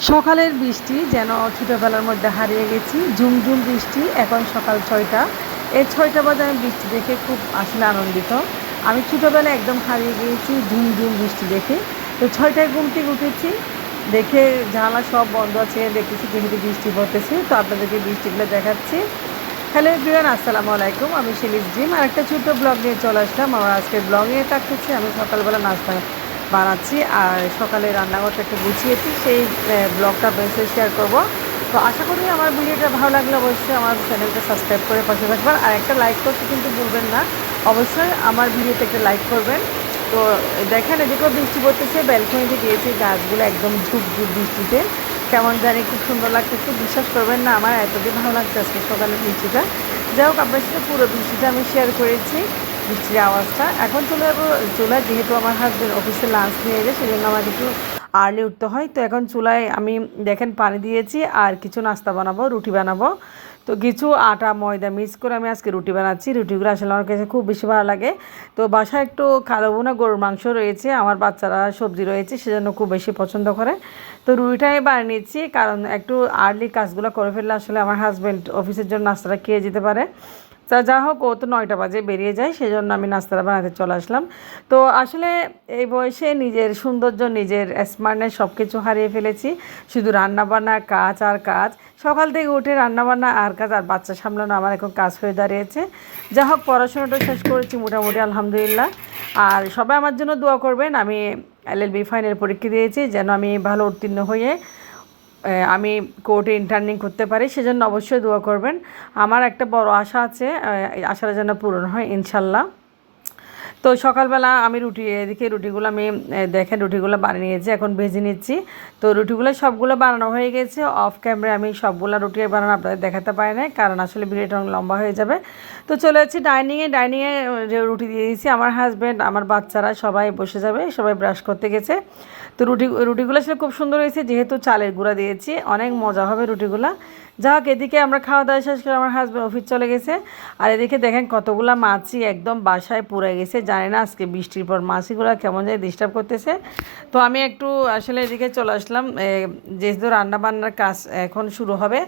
সকালের বৃষ্টি যেন ছোটোবেলার মধ্যে হারিয়ে গেছি। ঝুমঝুম বৃষ্টি। এখন সকাল ৬টা। এই ৬টা বাজে আমি বৃষ্টি দেখে খুব আসলে আনন্দিত। আমি ছোটোবেলায় একদম হারিয়ে গিয়েছি ঝুমঝুম বৃষ্টি দেখে। তো ৬টায় ঘুম থেকে উঠেছি, দেখে জানালা সব বন্ধ আছে, দেখতেছি যেহেতু বৃষ্টি পড়তেছে, তো আপনাদেরকে বৃষ্টিগুলো দেখাচ্ছি। হ্যালো এভরিওয়ান, আসসালামু আলাইকুম। আমি শিলিশ জিম আর একটা ছোট্ট ব্লগ নিয়ে চলে আসলাম। আমার আজকের ব্লগে থাকতেছে আমি সকালবেলা নাস্তা বানাচ্ছি আর সকালে রান্নাঘরটা একটু গুছিয়েছি, সেই ব্লগটা বেশি শেয়ার করব। তো আশা করি আমার ভিডিওটা ভালো লাগলে অবশ্যই আমার চ্যানেলটা সাবস্ক্রাইব করে পাশে থাকবেন আর একটা লাইক করতে কিন্তু ভুলবেন না। অবশ্যই আমার ভিডিওতে একটা লাইক করবেন। তো দেখেন এদিকেও বৃষ্টি পড়তেছে, ব্যালকনিতে গিয়েছি, গাছগুলো একদম ঝুপ ঝুপ বৃষ্টিতে কেমন জানি খুব সুন্দর লাগতেছে। বিশ্বাস করবেন না, আমার এতদিন ভালো লাগছে আজকে সকালে বৃষ্টিটা। যাই হোক, আপনার সাথে পুরো বৃষ্টিটা আমি শেয়ার করেছি, বৃষ্টির আওয়াজটা। এখন চলে যাবো চুলায়, যেহেতু আমার হাজব্যান্ড অফিসে লাঞ্চ নিয়ে যায়, সেজন্য আমাকে একটু আর্লি উঠতে হয়। তো এখন চুলায় আমি দেখেন পানি দিয়েছি আর কিছু নাস্তা বানাবো, রুটি বানাবো। তো কিছু আটা ময়দা মিক্স করে আমি আজকে রুটি বানাচ্ছি। রুটিগুলো আসলে আমার কাছে খুব বেশি ভালো লাগে। তো বাসায় একটু কালো বোনা গরুর মাংস রয়েছে, আমার বাচ্চারা সবজি রয়েছে, সেজন্য খুব বেশি পছন্দ করে। তো রুটিটাই বানিয়ে নিচ্ছি, কারণ একটু আর্লি কাজগুলো করে ফেললে আসলে আমার হাজব্যান্ড অফিসের জন্য নাস্তাটা খেয়ে যেতে পারে। তা যা হোক, ও তো 9টা বাজে বেরিয়ে যায়, সেজন্য আমি নাস্তাটা বানাতে চলে আসলাম। তো আসলে এই বয়সে নিজের সৌন্দর্য, নিজের স্মার্টনেস সব কিছু হারিয়ে ফেলেছি। শুধু রান্নাবান্না, কাজ আর কাজ। সকাল থেকে উঠে রান্নাবান্না আর কাজ আর বাচ্চা সামলানো আমার এখন কাজ হয়ে দাঁড়িয়েছে। যা হোক, পড়াশোনাটা শেষ করেছি মোটামুটি আলহামদুলিল্লাহ। আর সবাই আমার জন্য দোয়া করবেন। আমি এলএলবি ফাইনাল পরীক্ষা দিয়েছি, যেন আমি ভালো উত্তীর্ণ হয়ে আমি কোর্টে ইন্টার্নিং করতে পারি, সেজন্য অবশ্যই দোয়া করবেন। আমার একটা বড় আশা আছে, আশাটা যেন পূরণ হয় ইনশাল্লাহ। তো সকালবেলা আমি এদিকে রুটিগুলো আমি দেখেন রুটিগুলো বানিয়ে নিয়েছি, এখন ভেজে নিচ্ছি। তো রুটিগুলো সবগুলো বানানো হয়ে গেছে। অফ ক্যামেরা আমি সবগুলো রুটি বানানো আপনাদের দেখাতে পারি না, কারণ আসলে ভিডিওটা লম্বা হয়ে যাবে। তো চলে যাচ্ছি ডাইনিংয়ে রুটি দিয়ে দিয়েছি। আমার হাজব্যান্ড, আমার বাচ্চারা সবাই বসে যাবে, সবাই ব্রাশ করতে গেছে। তো রুটিগুলো আসলে খুব সুন্দর হয়েছে, যেহেতু চালের গুঁড়া দিয়েছি, অনেক মজা হবে রুটিগুলা। যা হোক, এদিকে আমরা খাওয়া দাওয়া শেষ করে আমার হাজব্যান্ড অফিস চলে গেছে। আর এদিকে দেখেন কতগুলা মাছই একদম বাসায় পুড়ে গেছে। জানি না আজকে বৃষ্টির পর মাছগুলো কেমন যায় ডিস্টার্ব করতেছে। তো আমি একটু আসলে এদিকে চলে আসলাম, যেহেতু রান্নাবান্নার কাজ এখন শুরু হবে।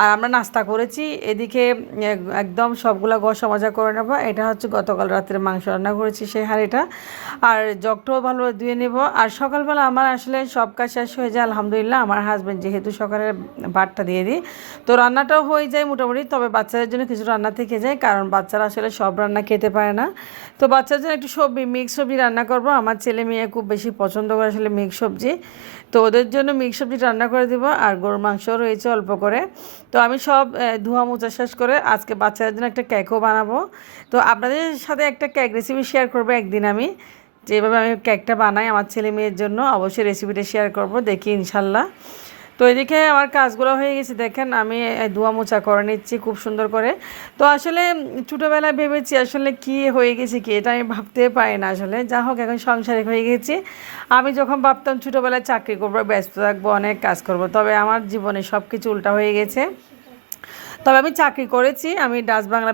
আর আমরা নাস্তা করেছি এদিকে, একদম সবগুলা গসা মজা করে নেবো। এটা হচ্ছে গতকাল রাত্রে মাংস রান্না করেছি সেই হাঁড়িটা। আর জগটাও ভালো ধুয়ে নেব। আর সকালবেলা আমার আসলে সব কাজ শেষ হয়ে যায় আলহামদুলিল্লাহ। আমার হাজব্যান্ড যেহেতু সকালের ভাতটা দিয়ে দিই, তো রান্নাটাও হয়ে যায় মোটামুটি। তবে বাচ্চাদের জন্য কিছু রান্না থেকে যায়, কারণ বাচ্চারা আসলে সব রান্না খেতে পারে না। তো বাচ্চাদের জন্য একটু মিক্স সবজি রান্না করব। আমার ছেলে মেয়ে খুব বেশি পছন্দ করে আসলে মিক্স সবজি। তো ওদের জন্য মিক্স সবজি রান্না করে দেবো। আর গরুর মাংসও রয়েছে অল্প করে। তো আমি সব ধোয়া মোছা শেষ করে আজকে বাচ্চাদের জন্য একটা কেকও বানাবো। তো আপনাদের সাথে একটা কেক রেসিপি শেয়ার করবো একদিন আমি, যেভাবে আমি কেকটা বানাই আমার ছেলে মেয়ের জন্য। অবশ্যই রেসিপিটা শেয়ার করব, দেখি ইনশাল্লাহ। তো এদিকে আমার কাজগুলো হয়ে গেছে, দেখেন আমি ধোয়া মোছা করে নিচ্ছি খুব সুন্দর করে। তো আসলে ছোটোবেলায় ভেবেছি আসলে কি হয়ে গেছে, কি এটা আমি ভাবতে পারি না আসলে। যা হোক, এখন সংসারিক হয়ে গেছি। আমি যখন ভাবতাম ছোটোবেলায় চাকরি করবো, ব্যস্ত থাকবো, অনেক কাজ করব, তবে আমার জীবনে সব কিছু উল্টা হয়ে গেছে। তবে আমি চাকরি করেছি, আমি ডাচ বাংলা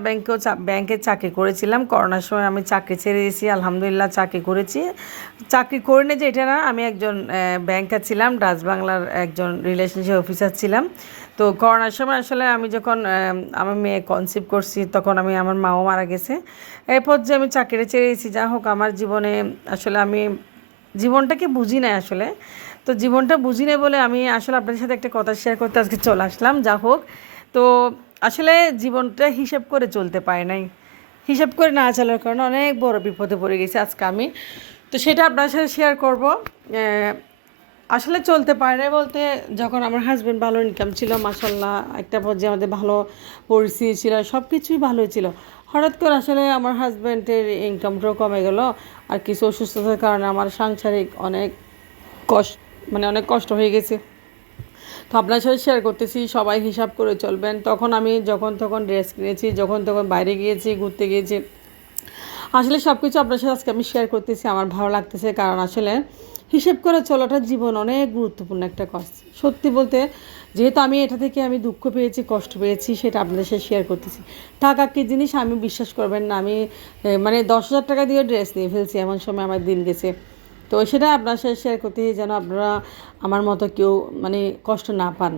ব্যাংকে চাকরি করেছিলাম। করোনার সময় আমি চাকরি ছেড়ে দিয়েছি, আলহামদুলিল্লাহ চাকরি করেছি। চাকরি করে নিয়ে যে এটা না, আমি একজন ব্যাংকার ছিলাম, ডাচ বাংলার একজন রিলেশনশিপ অফিসার ছিলাম। তো করোনার সময় আসলে আমি যখন আমার মেয়ে কনসিভ করছি, তখন আমার মাও মারা গেছে। এরপর যে আমি চাকরিটা ছেড়ে দিয়েছি। যা হোক, আমার জীবনে আসলে আমি জীবনটাকে বুঝি না আসলে। তো জীবনটা বুঝি না বলে আমি আসলে আপনাদের সাথে একটা কথা শেয়ার করতে আজকে চলে আসলাম। যা হোক, তো আসলে জীবনটা হিসাব করে চলতে পারে নাই। হিসাব করে না চলার কারণে অনেক বড় বিপদে পড়ে গেছি আজকে আমি। তো সেটা আপনার সাথে শেয়ার করব। আসলে চলতে পারে না বলতে, যখন আমার হাজব্যান্ড ভালো ইনকাম ছিল মাশাল্লাহ, একটা পর্যায়ে আমাদের ভালো পরিস্থিতি ছিল, সব কিছুই ভালোই ছিল। হঠাৎ করে আসলে আমার হাজব্যান্ডের ইনকামটাও কমে গেল। আর কিছু অসুস্থতার কারণে আমার সাংসারিক অনেক কষ্ট, অনেক কষ্ট হয়ে গেছে। তো আপনার সাথে শেয়ার করতেছি, সবাই হিসাব করে চলবেন। তখন আমি যখন তখন ড্রেস কিনেছি, যখন তখন বাইরে গিয়েছি, ঘুরতে গিয়েছি। আসলে সব কিছু আপনার সাথে আজকে আমি শেয়ার করতেছি, আমার ভালো লাগতেছে, কারণ আসলে হিসেব করে চলাটা জীবন অনেক গুরুত্বপূর্ণ একটা কাজ। সত্যি বলতে, যেহেতু আমি এটা থেকে আমি দুঃখ পেয়েছি, কষ্ট পেয়েছি, সেটা আপনাদের সাথে শেয়ার করতেছি। টাকা কি জিনিস আমি বিশ্বাস করবেন না, আমি 10,000 টাকা দিয়ে ড্রেস নিয়ে ফেলছি, এমন সময় আমার দিন গেছে। তো সেটা আপনার সাথে শেয়ার করতে যেন আপনারা আমার মতো কেউ মানে কষ্ট না পান।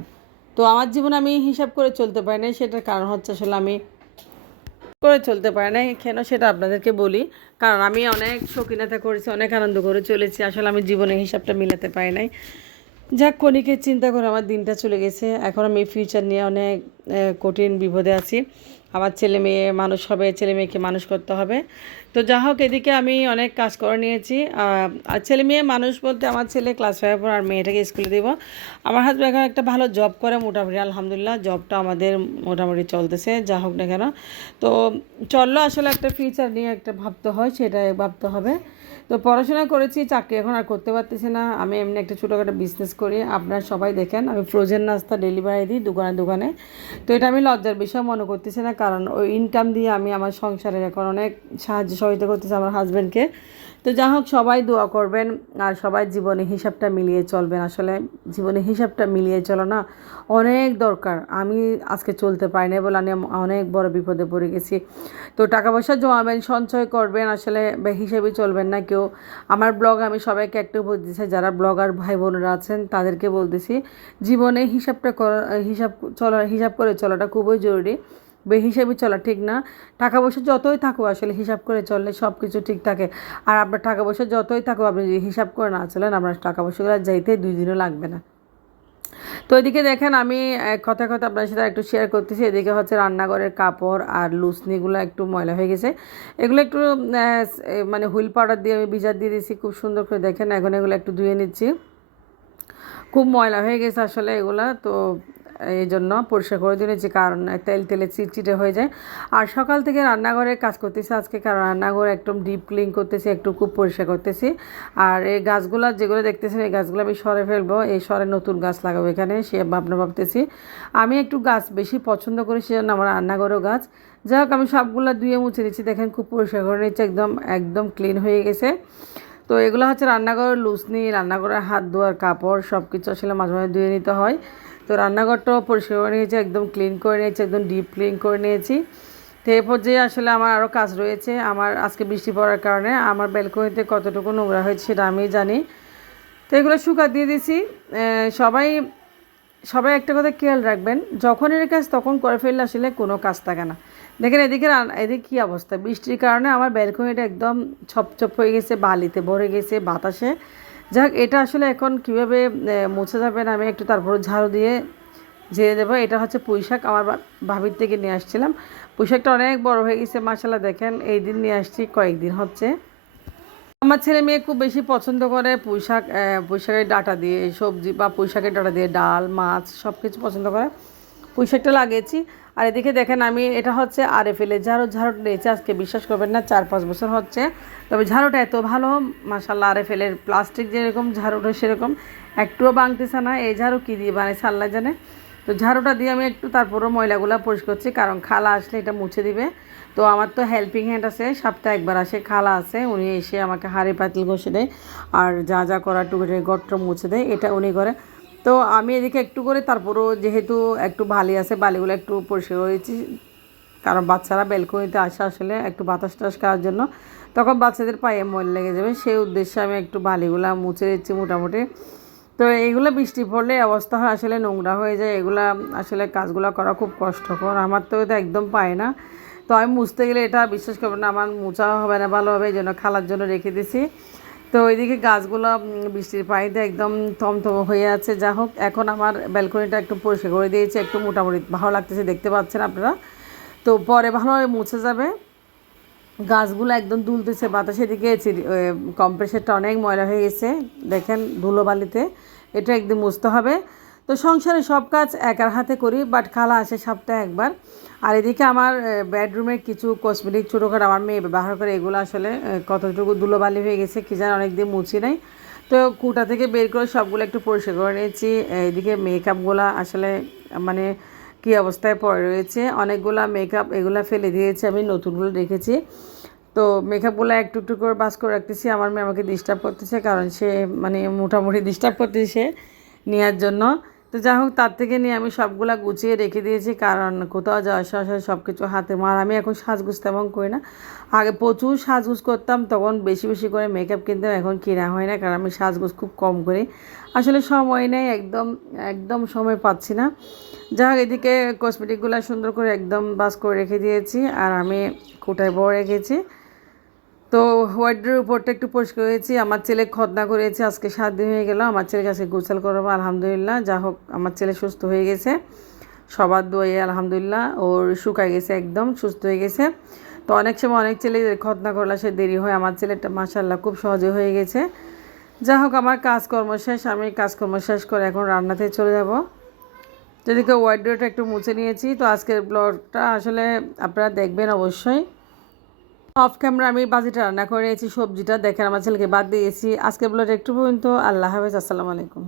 তো আমার জীবনে আমি হিসাব করে চলতে পারি না, সেটার কারণ হচ্ছে আসলে আমি করে চলতে পারি না কেন সেটা আপনাদেরকে বলি। কারণ আমি অনেক শৌখিনতা করেছি, অনেক আনন্দ করে চলেছি, আসলে আমি জীবনে হিসাবটা মিলাতে পারি নাই। যাক, ক্ষণিকের চিন্তা করে আমার দিনটা চলে গেছে। এখন আমি ফিউচার নিয়ে অনেক কঠিন বিপদে আছি। আমার ছেলে মেয়ে মানুষ হবে, ছেলে মেয়েকে মানুষ করতে হবে। তো যা হোক, এদিকে আমি অনেক কাজ করে নিয়েছি। আর ছেলে মেয়ে মানুষ বলতে আমার ছেলে ক্লাস 5 পর, আর মেয়েটাকে স্কুলে দেবো। আমার হাজব্যান্ড এখন একটা ভালো জব করে, মোটামুটি আলহামদুলিল্লাহ জবটা আমাদের মোটামুটি চলতেছে, যা হোক না কেন। তো চললো, আসলে একটা ফিউচার নিয়ে একটা ভাবতে হয়, সেটাই ভাবতে হবে। তো পড়াশোনা করেছি, চাকরি এখন আর করতে পারতেছি না। আমি এমনি একটা ছোটোখাটো বিজনেস করি, আপনারা সবাই দেখেন আমি ফ্রোজেন নাস্তা ডেলিভারি দিই দোকানে দোকানে। তো এটা আমি লজ্জার বিষয় মনে করতেছি না, কারণ ওই ইনকাম দিয়ে আমি আমার সংসারে এখন অনেক সাহায্য সহযোগিতা করতেছি আমার হাজব্যান্ডকে। তো যা হোক, সবাই দোয়া করবেন আর সবাই জীবনে হিসাবটা মিলিয়ে চলবেন। আসলে জীবনে হিসাবটা মিলিয়ে চলো না অনেক দরকার। আমি আজকে চলতে পারি না বলে আমি অনেক বড় বিপদে পড়ে গেছি। তো টাকা পয়সা জমাবেন, সঞ্চয় করবেন, আসলে হিসেবে চলবেন না কেউ। আমার ব্লগ আমি সবাইকে একটু বলতেছি, যারা ব্লগার ভাই বোনেরা আছেন তাদেরকে বলতেছি, জীবনে হিসাবটা করা, হিসাব করে চলাটা খুবই জরুরি। বেহিসাবি চলা ঠিক না। টাকা পয়সা যতই থাকুক, আসলে হিসাব করে চললে সব কিছু ঠিক থাকে। আর আপনার টাকা পয়সা যতই থাকুক, আপনি যদি হিসাব করে না চলেন, আপনার টাকা পয়সাগুলো যাইতে 2 দিনও লাগবে না। তো এদিকে দেখেন, আমি কথা কথা আপনার সাথে একটু শেয়ার করতেছি। এদিকে হচ্ছে রান্নাঘরের কাপড় আর লুসনিগুলো একটু ময়লা হয়ে গেছে। এগুলো একটু মানে হুইল পাউডার দিয়ে আমি ভিজা দিয়ে দিয়েছি খুব সুন্দর করে। দেখেন এখন এগুলো একটু ধুয়ে নিচ্ছি, খুব ময়লা হয়ে গেছে আসলে এগুলা। তো এই জন্য পরিষ্কার করে দিয়েছি, কারণ তেল তেলে চিটচিটে হয়ে যায়। আর সকাল থেকে রান্নাঘরে কাজ করতেছি আজকে, কারণ রান্নাঘর একদম ডিপ ক্লিন করতেছি, একটু খুব পরিষ্কার করতেছি। আর এই গাছগুলো যেগুলো দেখতেছেন, এই গাছগুলো আমি সরে ফেলবো, এই সরে নতুন গাছ লাগাবো এখানে, সে ভাবতেছি। আমি একটু গাছ বেশি পছন্দ করি, সেজন্য আমার রান্নাঘরেও গাছ। যাই হোক, আমি সবগুলো ধুয়ে মুছে নিচ্ছি, দেখেন খুব পরিষ্কার করে নিচ্ছি, একদম একদম ক্লিন হয়ে গেছে। তো এগুলো হচ্ছে রান্নাঘরের লুসনি, রান্নাঘরের হাত ধোয়ার কাপড়, সব কিছু আসলে মাঝে মাঝে ধুয়ে নিতে হয়। তো রান্নাঘরটাও পরিষ্কার করে নিয়েছি, একদম ক্লিন করে নিয়েছি, একদম ডিপ ক্লিন করে নিয়েছি। তো এই পর্যায়ে আসলে আমার আরও কাজ রয়েছে। আমার আজকে বৃষ্টি পড়ার কারণে আমার ব্যালকনিতে কতটুকু নোংরা হয়েছে সেটা আমি জানি। তো এগুলো শুকা দিয়ে দিয়েছি। সবাই সবাই একটা কথা খেয়াল রাখবেন, যখন এর কাজ তখন করে ফেললে আসলে কোনো কাজ থাকে না। দেখেন এদিকে কী অবস্থা, বৃষ্টির কারণে আমার ব্যালকনিটা একদম ছপছপ হয়ে গেছে, বালিতে ভরে গেছে, বাতাসে। যাক, এটা আসলে এখন কীভাবে মুছে যাবে না, আমি একটু তারপর ঝাড়ু দিয়ে ঝেড়ে দেবো। এটা হচ্ছে পুঁইশাক, আমার ভাবির থেকে নিয়ে আসছিলাম। পুঁইশাকটা অনেক বড় হয়ে গেছে মাশাআল্লাহ, দেখেন এই দিন নিয়ে আসছি, কয়েকদিন হচ্ছে। আমার ছেলে মেয়ে খুব বেশি পছন্দ করে পুঁইশাকের ডাঁটা দিয়ে সবজি, বা পুঁইশাকের ডাঁটা দিয়ে ডাল মাছ সব কিছু পছন্দ করে। পুঁইশাকটা লাগিয়েছি। আর এদিকে দেখেন, আমি এটা হচ্ছে আরএফএলের ঝাড়ু নিয়েছি, আজকে বিশ্বাস করবেন না 4-5 বছর হচ্ছে। তবে ঝাড়ুটা এত ভালো মাশাআল্লাহ, আরএফএলের প্লাস্টিক যেরকম ঝাড়ুটা সেরকম একটুও ভাঙতেছে না। এই ঝাড়ু কী দিয়ে বানাইছে আল্লাহ জানে। তো ঝাড়ুটা দিয়ে আমি একটু তারপরও ময়লাগুলো পরিষ্কার করছি, কারণ খালা আসলে এটা মুছে দিবে। তো আমার তো হেল্পিং হ্যান্ড আছে, সপ্তাহে একবার আসে, খালা আছে, উনি এসে আমাকে হাঁড়ি পাতিল ঘষে দেয়, আর যা যা করার টুকরে গট্ট মুছে দেয়, এটা উনি করে। তো আমি এদিকে একটু করে তারপরও যেহেতু একটু বালি আছে, বালিগুলো একটু পরিষ্কার করেছি, কারণ বাচ্চারা ব্যালকনিতে আসে আসলে একটু বাতাস টাতাস খাওয়ার জন্য, তখন বাচ্চাদের পায়ে ময়লা লেগে যাবে, সেই উদ্দেশ্যে আমি একটু বালিগুলো মুছে দিচ্ছি মোটামুটি। তো এইগুলো বৃষ্টি পড়লে অবস্থা হয়, আসলে নোংরা হয়ে যায়, এগুলা আসলে কাজগুলো করা খুব কষ্টকর, আমার তো এটা একদম পায় না। তো আমি মুছতে গেলে এটা বিশ্বাস করবেন না, আমার মোছা হবে না ভালোভাবে, এই জন্য খালার জন্য রেখে দিছি। তো ওইদিকে গাছগুলো বৃষ্টির পানিতে একদম থমথম হয়ে আছে। যা হোক, এখন আমার ব্যালকনিটা একটু পরিষ্কার করে দিয়েছে, একটু মোটামুটি ভালো লাগতেছে, দেখতে পাচ্ছেন আপনারা। তো পরে ভালোভাবে মুছে যাবে। গাছগুলো একদম দুলতেছে বাতাসের দিকে, কম্প্রেসারটা অনেক ময়লা হয়ে গেছে দেখেন ধুলোবালিতে, এটা একদম মুছতে হবে। তো সংসারে সব কাজ একার হাতে করি, বাট খালা আসে সপ্তাহে একবার। আর এদিকে আমার বেডরুমের কিছু কসমেটিক ছোটোখাটো আমার মেয়ে ব্যবহার করে, এগুলো আসলে কতটুকু ধুলোবালি হয়ে গেছে কী জানি, অনেকদিন মুছি নাই। তো কুটা থেকে বের করে সবগুলো একটু পরিষ্কার করে নিয়েছি। এদিকে মেকআপগুলো আসলে মানে কী অবস্থায় পড়ে রয়েছে, অনেকগুলো মেকআপ এগুলো ফেলে দিয়েছি, আমি নতুনগুলো রেখেছি। তো মেকআপগুলো একটু একটু করে বাস করে রাখতেছি। আমার মেয়ে আমাকে ডিস্টার্ব করতেছে, কারণ সে মানে মোটামুটি ডিস্টার্ব করতেছে নেওয়ার জন্য। তো যাই হোক তার থেকে নিয়ে আমি সবগুলা গুছিয়ে রেখে দিয়েছি, কারণ কোথাও যাওয়া আসা সব কিছু হাতে মার। আমি এখন সাজগুজ তেমন করি না, আগে প্রচুর সাজগুজ করতাম, তখন বেশি বেশি করে মেকআপ কিনতাম, এখন কিনা হয় না, কারণ আমি সাজগুজ খুব কম করি। আসলে সময় নেই, একদম একদম সময় পাচ্ছি না। যাই হোক এদিকে কসমেটিকগুলো সুন্দর করে একদম বাস করে রেখে দিয়েছি, আর আমি কোটায় বড় রেখেছি। তো ওয়ার্ডের উপরটা একটু পরিষ্কার হয়েছি। আমার ছেলে খতনা করেছে, আজকে 7 দিন হয়ে গেল। আমার ছেলের কাছে গোসল করবো, আলহামদুলিল্লাহ। যা হোক আমার ছেলে সুস্থ হয়ে গেছে, সবার দোয়াই আলহামদুলিল্লাহ। ওর শুকায় গেছে, একদম সুস্থ হয়ে গেছে। তো অনেক সময় অনেক ছেলে খতনা করলে সে দেরি হয়, আমার ছেলেটা মাশাআল্লাহ খুব সহজে হয়ে গেছে। যা হোক আমার কাজকর্ম শেষ, আমি কাজকর্ম শেষ করে এখন রান্নাতে চলে যাব। যেদিকে ওয়ার্ডরোবটা একটু মুছে নিয়েছি। তো আজকের ব্লগটা আসলে আপনারা দেখবেন অবশ্যই। অফ ক্যামেরা আমি বাজিটা রান্না করে নিয়েছি, সবজিটা দেখেন আমার ছেলেকে বাদ দিয়েছি। আজকের ব্লগটা একটু পর্যন্ত। আল্লাহ হাফেজ, আসসালামু আলাইকুম।